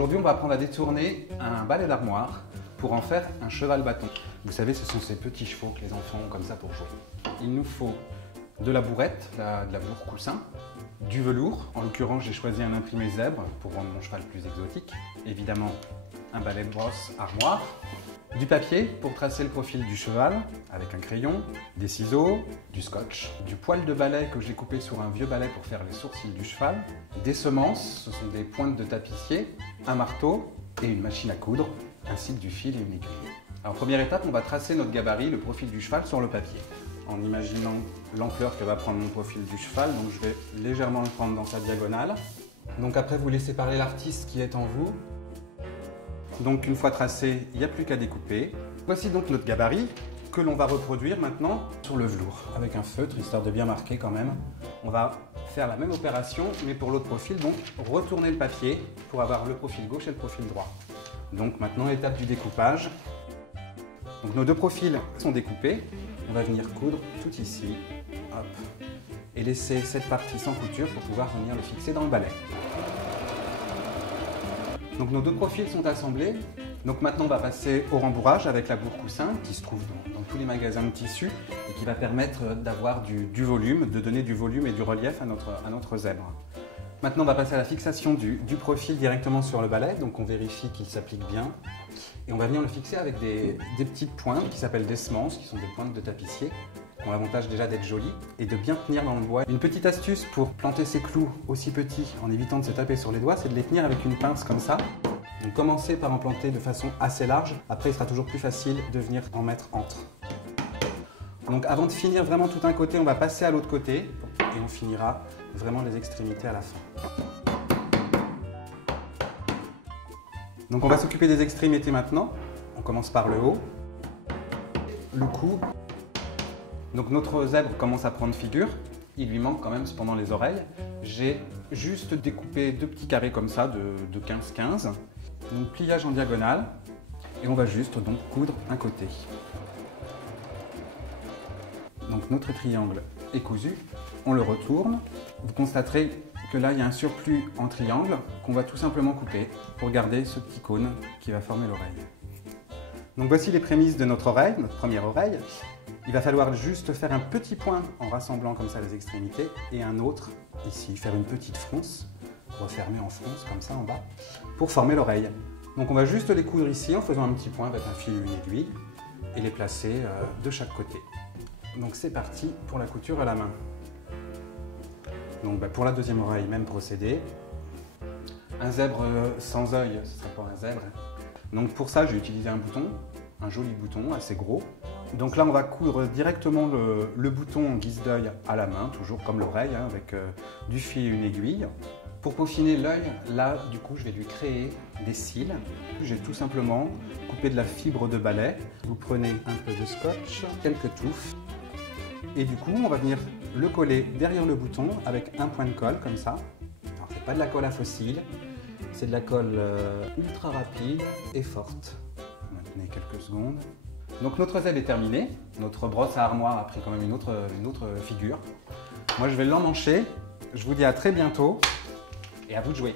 Aujourd'hui, on va apprendre à détourner un balai d'armoire pour en faire un cheval bâton. Vous savez, ce sont ces petits chevaux que les enfants ont comme ça pour jouer. Il nous faut de la bourrette, de la bourre coussin, du velours. En l'occurrence, j'ai choisi un imprimé zèbre pour rendre mon cheval plus exotique. Évidemment, un balai de brosse armoire. Du papier pour tracer le profil du cheval avec un crayon, des ciseaux, du scotch, du poil de balai que j'ai coupé sur un vieux balai pour faire les sourcils du cheval, des semences, ce sont des pointes de tapissier, un marteau et une machine à coudre, ainsi que du fil et une aiguille. Alors première étape, on va tracer notre gabarit, le profil du cheval sur le papier, en imaginant l'ampleur que va prendre mon profil du cheval, donc je vais légèrement le prendre dans sa diagonale. Donc après, vous laissez parler l'artiste qui est en vous. Donc une fois tracé, il n'y a plus qu'à découper. Voici donc notre gabarit que l'on va reproduire maintenant sur le velours avec un feutre, histoire de bien marquer quand même. On va faire la même opération mais pour l'autre profil, donc retourner le papier pour avoir le profil gauche et le profil droit. Donc maintenant l'étape du découpage. Donc nos deux profils sont découpés. On va venir coudre tout ici, hop, et laisser cette partie sans couture pour pouvoir venir le fixer dans le balai. Donc nos deux profils sont assemblés. Donc maintenant on va passer au rembourrage avec la bourre coussin qui se trouve dans tous les magasins de tissus et qui va permettre d'avoir du volume, de donner du volume et du relief à notre zèbre. Maintenant on va passer à la fixation du profil directement sur le balai. Donc on vérifie qu'il s'applique bien et on va venir le fixer avec des petites pointes qui s'appellent des semences, qui sont des pointes de tapissier, qui ont l'avantage déjà d'être jolies et de bien tenir dans le bois. Une petite astuce pour planter ces clous aussi petits en évitant de se taper sur les doigts, c'est de les tenir avec une pince comme ça. Donc commencez par en planter de façon assez large, après il sera toujours plus facile de venir en mettre entre. Donc avant de finir vraiment tout un côté, on va passer à l'autre côté et on finira vraiment les extrémités à la fin. Donc on va s'occuper des extrémités maintenant. On commence par le haut, le cou. Donc notre zèbre commence à prendre figure, il lui manque quand même cependant les oreilles. J'ai juste découpé deux petits carrés comme ça de 15-15, donc pliage en diagonale, et on va juste donc coudre un côté. Donc notre triangle est cousu, on le retourne. Vous constaterez que là il y a un surplus en triangle qu'on va tout simplement couper pour garder ce petit cône qui va former l'oreille. Donc voici les prémices de notre oreille, notre première oreille. Il va falloir juste faire un petit point en rassemblant comme ça les extrémités et un autre ici, faire une petite fronce, refermer en fronce comme ça en bas, pour former l'oreille. Donc on va juste les coudre ici en faisant un petit point avec un fil et une aiguille et les placer de chaque côté. Donc c'est parti pour la couture à la main. Donc pour la deuxième oreille, même procédé. Un zèbre sans œil, ce ne serait pas un zèbre. Donc pour ça, j'ai utilisé un bouton, un joli bouton assez gros. Donc là, on va coudre directement le bouton en guise d'œil à la main, toujours comme l'oreille, hein, avec du fil et une aiguille. Pour peaufiner l'œil, là, du coup, je vais lui créer des cils. J'ai tout simplement coupé de la fibre de balai. Vous prenez un peu de scotch, quelques touffes, et du coup, on va venir le coller derrière le bouton avec un point de colle, comme ça. Alors, c'est pas de la colle à fossiles, c'est de la colle ultra rapide et forte. Maintenez quelques secondes. Donc notre zèbre est terminé, notre brosse à armoire a pris quand même une autre figure. Moi je vais l'emmancher, je vous dis à très bientôt et à vous de jouer.